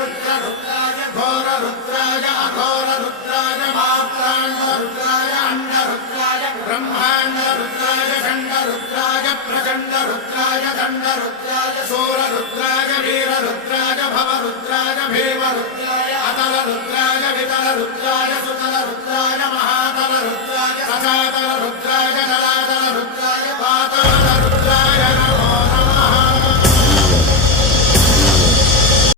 रुद्राय घोर रुद्राय अघोर रुद्राय मात्रांड रुद्राय अंड रुद्राय ब्रह्मांड रुद्राय खंड रुद्राय प्रचंड रुद्राय दंड रुद्राय शूर रुद्राय वीर रुद्राय भव